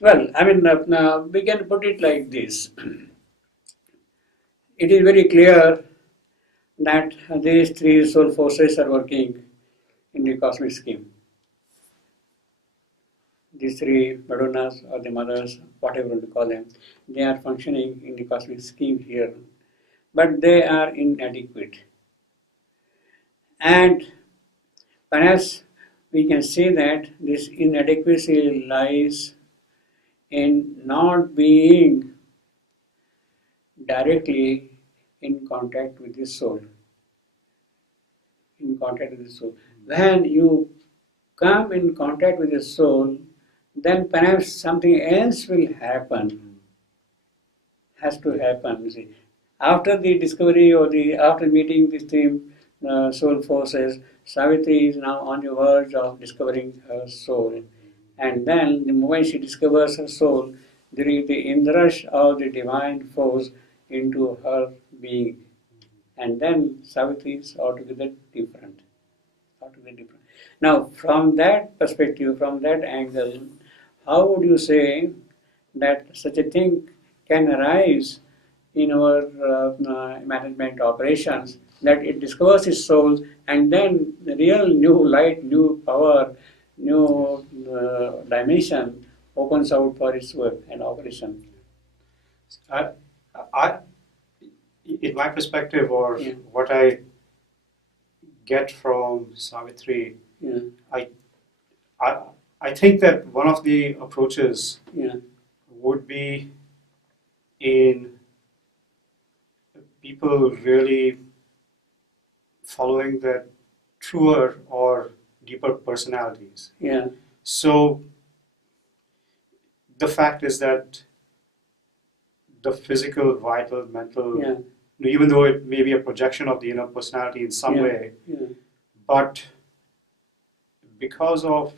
Well, I mean, we can put it like this. It is very clear that these three soul forces are working in the cosmic scheme. These three Madonnas or the mothers, whatever you want to call them, they are functioning in the cosmic scheme here, but they are inadequate. And perhaps we can say that this inadequacy lies in not being directly in contact with the soul. In contact with the soul. When you come in contact with the soul, then perhaps something else will happen, has to happen. You see. After the discovery or the after meeting these three soul forces, Savitri is now on the verge of discovering her soul. And then the moment she discovers her soul, there is the inrush of the divine force into her being. And then Savitri is altogether different. Altogether different. Now, from that perspective, from that angle, how would you say that such a thing can arise in our management operations, that it discovers its soul and then the real new light, new power, new dimension opens out for its work and operation? I, I, in my perspective, or Yeah. what I get from Savitri, Yeah. I, I, I think that one of the approaches Yeah. would be in people really following their truer or deeper personalities. Yeah. So the fact is that the physical, vital, mental, Yeah. even though it may be a projection of the inner personality in some Yeah. way, Yeah. but because of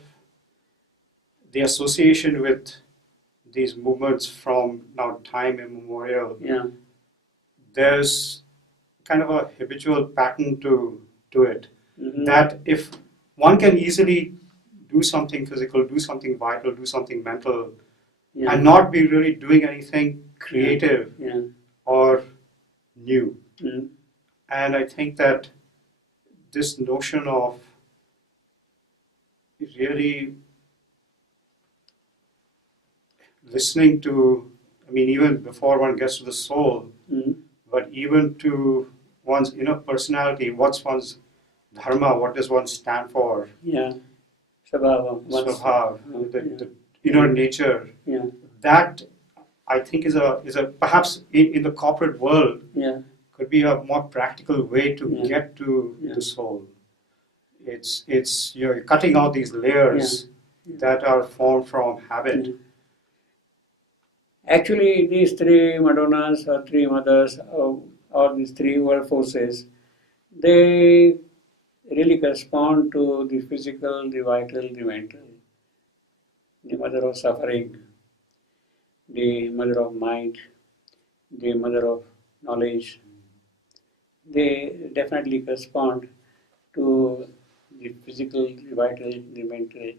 the association with these movements from now time immemorial, Yeah. there's kind of a habitual pattern to it. Mhm. That if one can easily do something physical, do something vital, do something mental, Yeah. and not be really doing anything creative Yeah. or new. Mhm. And I think that this notion of really listening to, I mean, even before one gets to the soul, Mhm. but even to one's inner personality, what's one's dharma, what does one stand for, Yeah. Swabhava. swabhav, Yeah. the inner nature, Yeah. that I think is a perhaps in the corporate world Yeah. could be a more practical way to Yeah. get to Yeah. the soul. It's you're cutting out these layers Yeah. that are formed from habit. Yeah. Actually, these three Madonnas or three mothers or these three world forces, they really correspond to the physical, the vital, the mental, the mother of suffering, the mother of mind, the mother of knowledge. They definitely correspond to the physical, the vital, the mental,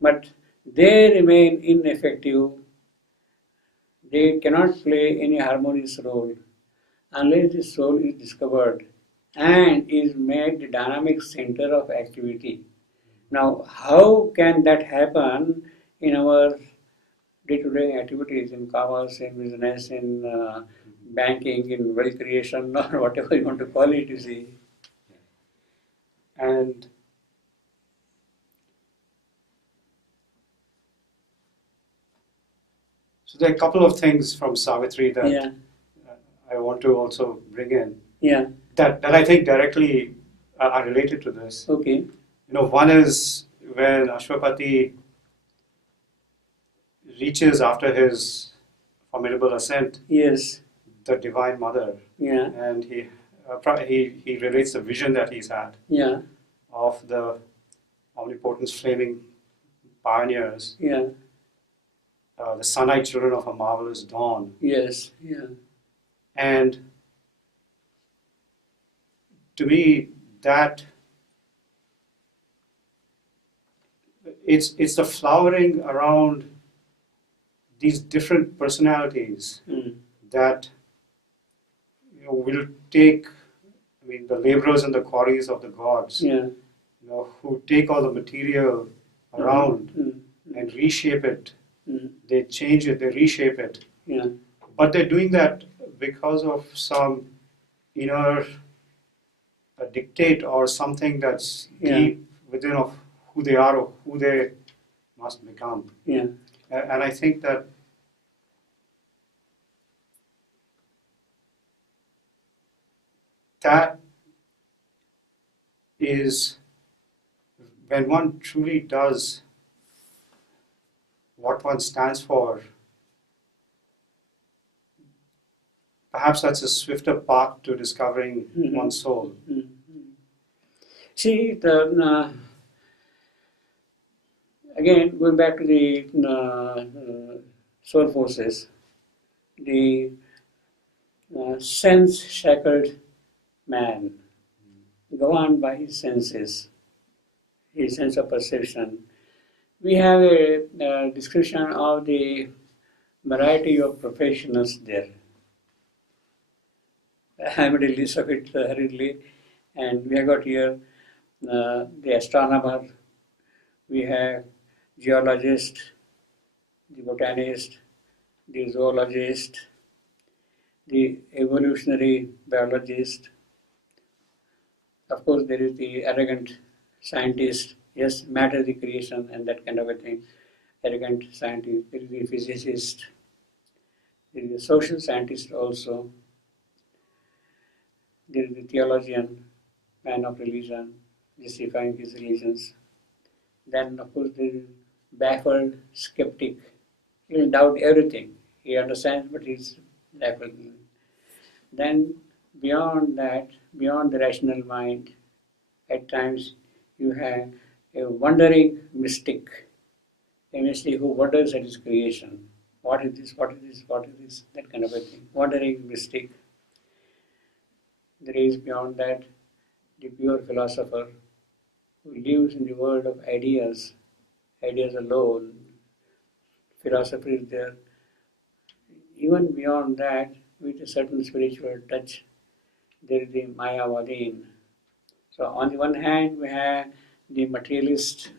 but they remain ineffective. They cannot play any harmonious role unless the soul is discovered and is made the dynamic center of activity. Now, how can that happen in our day-to-day activities, in commerce, in business, in banking, in wealth creation, or whatever you want to call it, you see? And so there are a couple of things from Savitri that Yeah, I want to also bring in yeah, that I think directly are related to this. okay, One is when Ashwapati reaches after his formidable ascent, yes, the Divine Mother, yeah, and he relates the vision that he's had yeah, of the omnipotence flaming pioneers, yeah, the sun-eyed children of a marvelous dawn, yes, yeah, and to me that it's the flowering around these different personalities Mm. that will take, I mean, the laborers and the quarries of the gods, Yeah. who take all the material around Mm. and reshape it. Mm. They change it, they reshape it. Yeah. But they're doing that because of some inner dictate or something that's Yeah. deep within of who they are or who they must become. Yeah. And I think that that is when one truly does what one stands for, perhaps that's a swifter path to discovering one's soul. Mm. See, again, going back to the soul forces, the sense shackled man, governed by his senses, his sense of perception. We have a description of the variety of professionals there. I made a list of it hurriedly, and we have got here the astronomer, we have geologist, the botanist, the zoologist, the evolutionary biologist. Of course, there is the arrogant scientist. Yes, matter the creation and that kind of a thing. Arrogant scientist. There is the physicist. There is the social scientist also. There is the theologian, man of religion, justifying his religions. Then, of course, there is baffled skeptic. He will doubt everything. He understands, but he's baffled. Then, beyond that, beyond the rational mind, at times you have a wandering mystic, a mystic who wonders at his creation. What is this? What is this? What is this? That kind of a thing. Wandering mystic. There is beyond that the pure philosopher who lives in the world of ideas, ideas alone. Philosophy is there. Even beyond that, with a certain spiritual touch, there is the Mayavadin. So on the one hand, we have the materialist.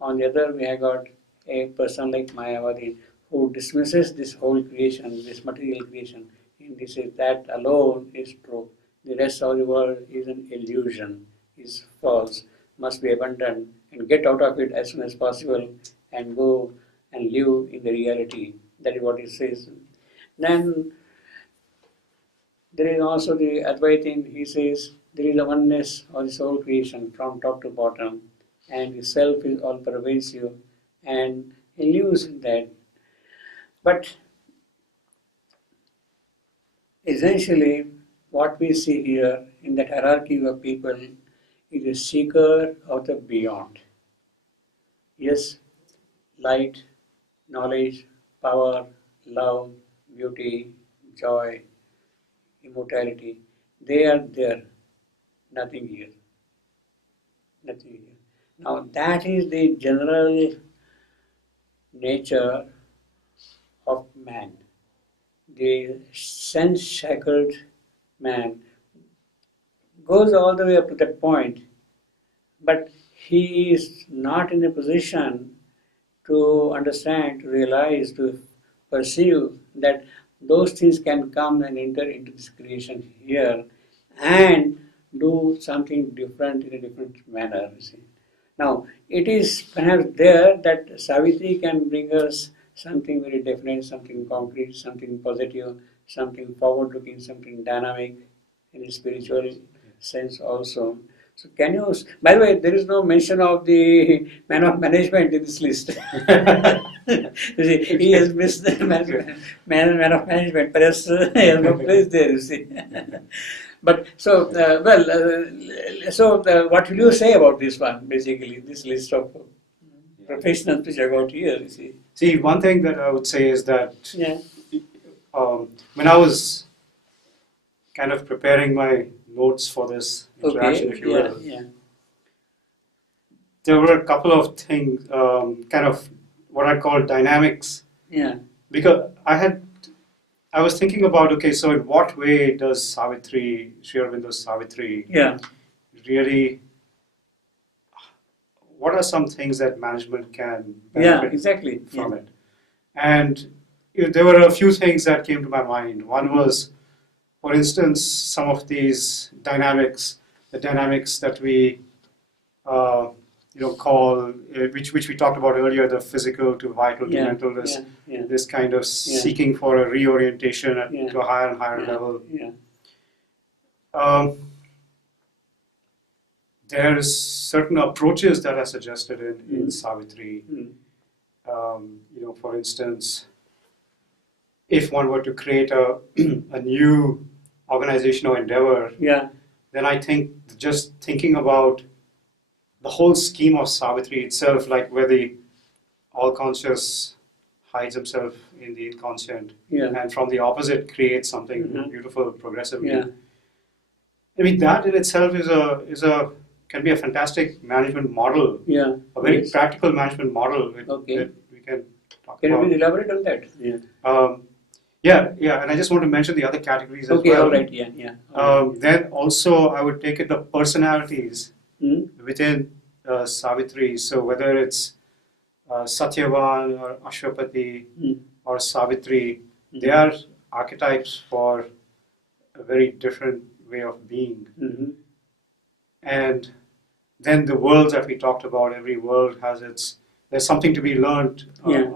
On the other, we have got a person like Mayavadi who dismisses this whole creation, this material creation, and this is that alone is true. The rest of the world is an illusion, is false, must be abandoned and get out of it as soon as possible and go and live in the reality. That is what he says. Then there is also the Advaitin, he says there is a oneness of the soul creation from top to bottom, and the self is all pervasive, and he lives in that. But essentially, what we see here in that hierarchy of people is a seeker of the beyond. Yes, light, knowledge, power, love, beauty, joy, immortality, they are there, nothing here. Nothing here. Now that is the general nature of man. The sense shackled man goes all the way up to that point, but he is not in a position to understand, to realize, to perceive that those things can come and enter into this creation here and do something different in a different manner. You see. Now, it is perhaps there that Savitri can bring us something very definite, something concrete, something positive, something forward looking, something dynamic in a spiritual sense also. So can you, by the way, there is no mention of the man of management in this list. You see, he has missed the man of management. Perhaps he has no place there, you see. But so, what will you say about this one, basically, this list of professionals which I got here, you see? See, one thing that I would say is that Yeah. when I was kind of preparing my notes for this interaction, Okay, if you yeah, will, yeah. there were a couple of things, kind of what I call dynamics Yeah. Because I was thinking about, okay, so in what way does Savitri, Sri Aurobindo's Savitri, Yeah. really, what are some things that management can Yeah. benefit Exactly. from Yeah. it? And there were a few things that came to my mind. One was, for instance, some of these dynamics, the dynamics that we call, which we talked about earlier, the physical to vital to Yeah. mental, Yeah. Yeah. this kind of Yeah. seeking for a reorientation Yeah. to a higher and higher Yeah. level. Yeah. Um, there's certain approaches that are suggested in Savitri. Mm. For instance, if one were to create a, a new organization or endeavor, Yeah. then I think just thinking about the whole scheme of Savitri itself, like where the all conscious hides himself in the inconscient, Yeah. and from the opposite creates something Mhm. beautiful progressively. Yeah. I mean, that in itself is a can be a fantastic management model, Yeah. a very Yes. practical management model Okay. that we can talk Can you about. please elaborate on that? Yeah. Yeah, and I just want to mention the other categories as Okay. well. All right. Yeah. Yeah. All right. Then also, I would take it the personalities Mm. within Savitri. So whether it's Satyavan or Ashwapati Mm. or Savitri, Mm. they are archetypes for a very different way of being. Mhm. And then the worlds that we talked about, every world has there's something to be learned Yeah.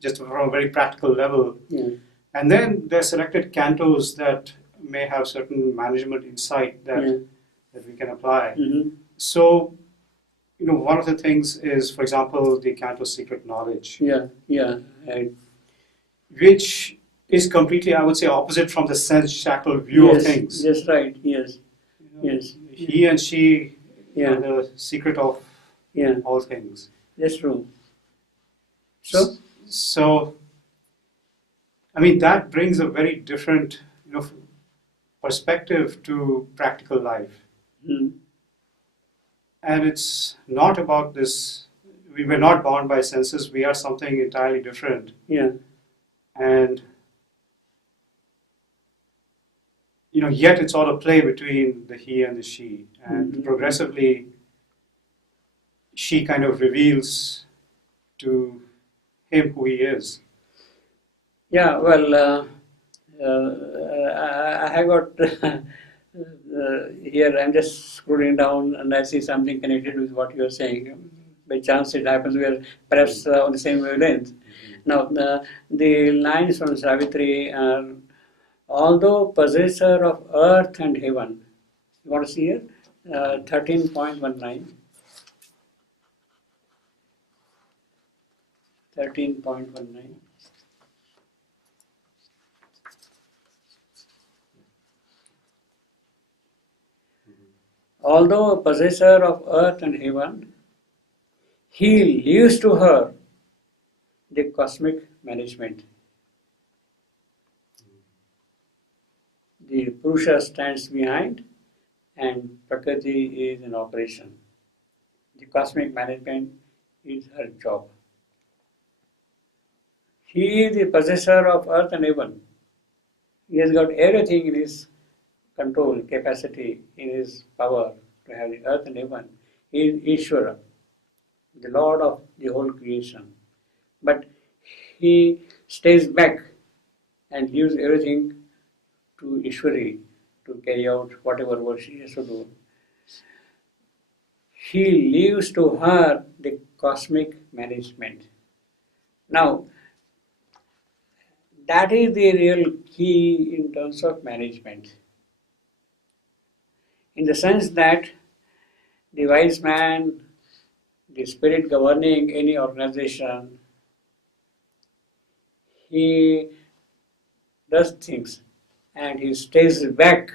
just from a very practical level. Yeah. And then there are selected cantos that may have certain management insight Yeah. that we can apply. Mhm. So, one of the things is, for example, the canto Secret Knowledge, Yeah. Yeah. Right. which is completely, I would say, opposite from the sense shackled view of Yes. things. Yes. Right. Yes. You know, Yes. He and she Yeah. are the secret of Yeah. all things. That's true. So. So, I mean, that brings a very different, perspective to practical life. Mm. And it's not about this, we were not bound by senses, we are something entirely different. Yeah. And, yet it's all a play between the he and the she. And Mhm. progressively, she kind of reveals to him who he is. Yeah. Well, I have got here. I'm just scrolling down and I see something connected with what you're saying. By chance, it happens we are perhaps on the same wavelength. Now, the lines from Savitri are, although possessor of earth and heaven. You want to see here? 13.19. 13.19. Although a possessor of earth and heaven, he leaves to her the cosmic management. The Purusha stands behind and Prakriti is in operation. The cosmic management is her job. He is the possessor of earth and heaven. He has got everything in his control, capacity, in his power to have the earth and heaven. He is Ishvara, the Lord of the whole creation. But he stays back and leaves everything to Ishwari to carry out whatever work she has to do. He leaves to her the cosmic management. Now, that is the real key in terms of management. In the sense that the wise man, the spirit governing any organization, he does things and he stays back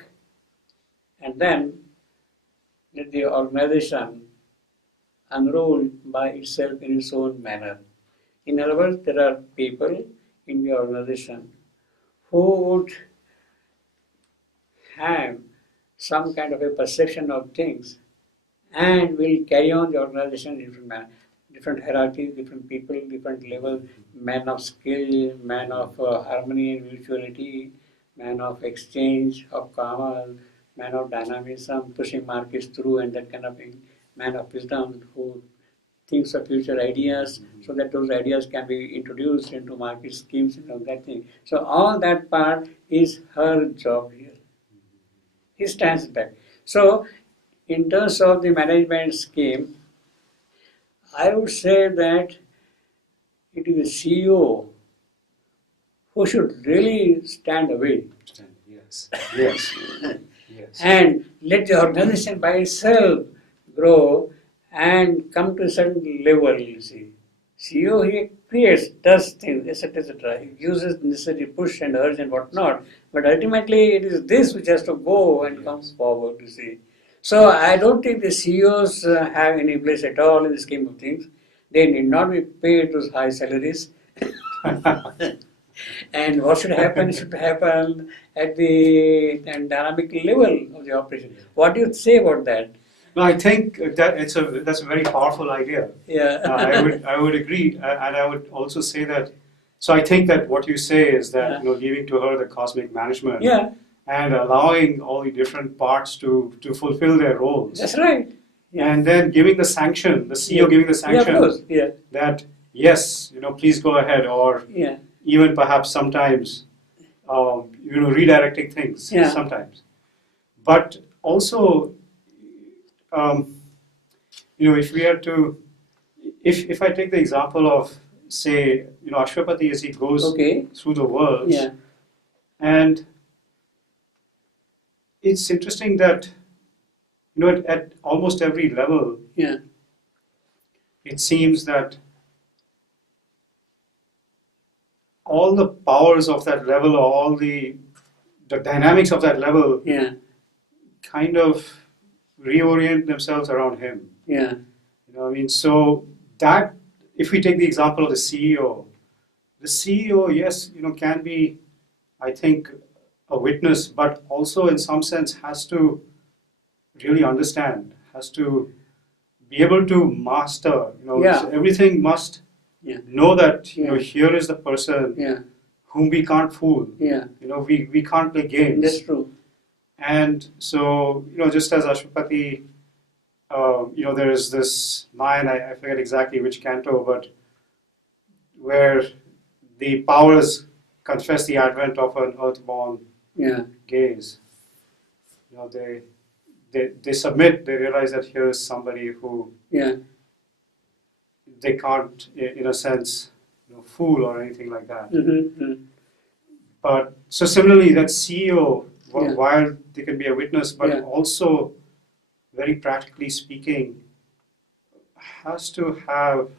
and then let the organization unroll by itself in its own manner. In other words, there are people in the organization who would have some kind of a perception of things and will carry on the organization in different manner. different hierarchies, different people, different level, man of skill, man of harmony and mutuality, man of exchange, of commerce, man of dynamism, pushing markets through and that kind of thing, man of wisdom who thinks of future ideas so that those ideas can be introduced into market schemes and all that thing. So all that part is her job here. He stands back. So in terms of the management scheme, I would say that it is the CEO who should really stand away Yes, yes, yes. and let the organization by itself grow and come to a certain level, you see. CEO, he creates, does things, etc., etc. He uses necessary push and urge and whatnot. But ultimately, it is this which has to go and comes forward, you see. So I don't think the CEOs have any place at all in the scheme of things. They need not be paid those high salaries. And what should happen should happen at the dynamic level of the operation. What do you say about that? No, I think that's a very powerful idea. Yeah. I would agree, and I would also say that. So I think that what you say is that leaving to her the cosmic management, Yeah, and allowing all the different parts to fulfill their roles, that's right. Yeah. and then giving the sanction, the CEO giving the Yeah, sanction of course. Yeah, that yes, please go ahead, or yeah, even perhaps sometimes, redirecting things Yeah. sometimes, but also. If we are to, if I take the example of, say, Ashwapati as he goes okay. through the world, Yeah, and it's interesting that, at almost every level, yeah, it seems that all the powers of that level, or all the dynamics of that level, yeah, kind of reorient themselves around him. yeah, So that, if we take the example of the CEO, yes, can be, I think, a witness, but also in some sense has to really understand, has to be able to master, Yeah. everything must Yeah. know that, Yeah. here is the person yeah, whom we can't fool. yeah. We can't play games. That's true. And so, just as Ashwapati, there is this line, I forget exactly which canto, but where the powers confess the advent of an earthborn Yeah, gaze. They submit, they realize that here is somebody who yeah, they can't, in a sense, fool or anything like that. mm-hmm. But so similarly, that CEO, Yeah. while they can be a witness, but Yeah. also, very practically speaking, has to have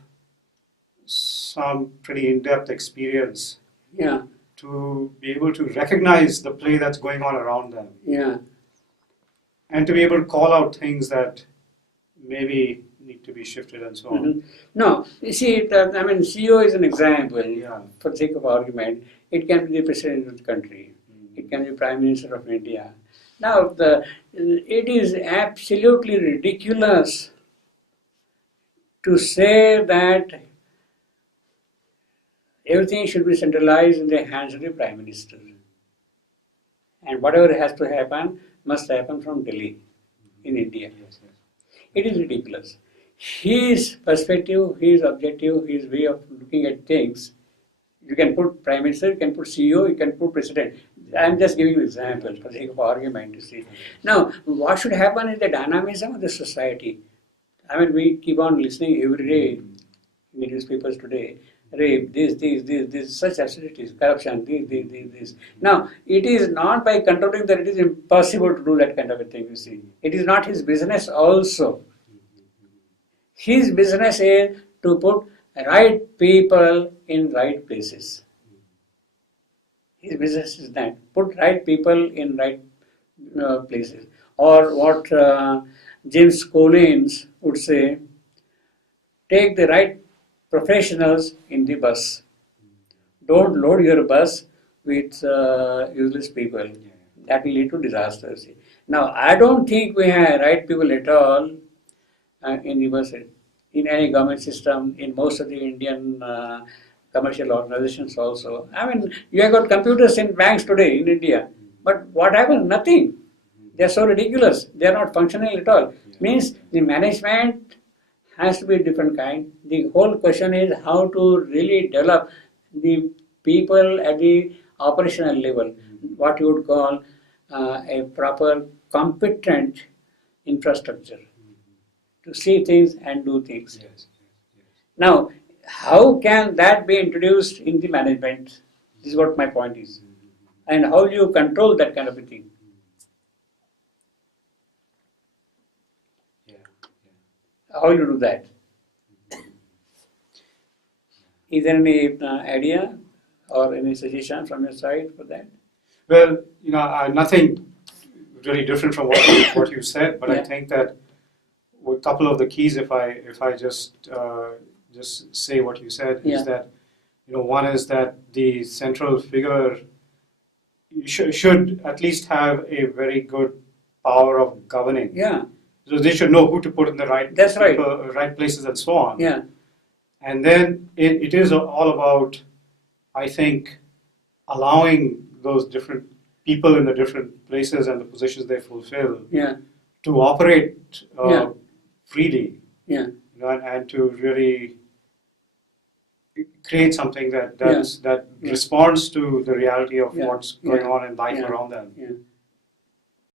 some pretty in-depth experience Yeah, to be able to recognize the play that's going on around them, yeah, and to be able to call out things that maybe need to be shifted and so on. mm-hmm. No, you see, CEO is an example. Yeah. For the sake of argument, it can be the president of the country. It can be Prime Minister of India. Now, it is absolutely ridiculous to say that everything should be centralized in the hands of the Prime Minister. And whatever has to happen must happen from Delhi in India. Yes, yes. It is ridiculous. His perspective, his objective, his way of looking at things, you can put Prime Minister, you can put CEO, you can put President. I'm just giving you examples for the sake of argument, you see. Now, what should happen is the dynamism of the society. We keep on listening every day in the newspapers today. Rape, this, such absurdities, corruption, this. Now, it is not by controlling that it is impossible to do that kind of a thing, you see. It is not his business also. His business is to put right people in right places. His business is that. Put right people in right places. Or what James Collins would say, take the right professionals in the bus. Don't load your bus with useless people. That will lead to disasters. Now, I don't think we have right people at all in the bus. in any government system, in most of the Indian commercial organizations also. I mean, you have got computers in banks today in India, but what happens? Nothing. They are so ridiculous. They are not functional at all. Means the management has to be a different kind. The whole question is how to really develop the people at the operational level, what you would call a proper competent infrastructure to see things and do things. Yes. Now, how can that be introduced in the management? This is what my point is. And how you control that kind of a thing. Yeah. How you do that? Is there any idea or any suggestion from your side for that? Well, nothing really different from what you said, but I Yeah. think that a couple of the keys, if I just say what you said, Yeah. is that one is that the central figure should at least have a very good power of governing. Yeah, So they should know who to put in the right That's right. people, right places, and so on. yeah, And then it is all about, I think, allowing those different people in the different places and the positions they fulfill yeah, to operate Yeah. freely, yeah, and to really create something that Yeah. responds to the reality of Yeah. what's going Yeah. on in life Yeah. around them. yeah.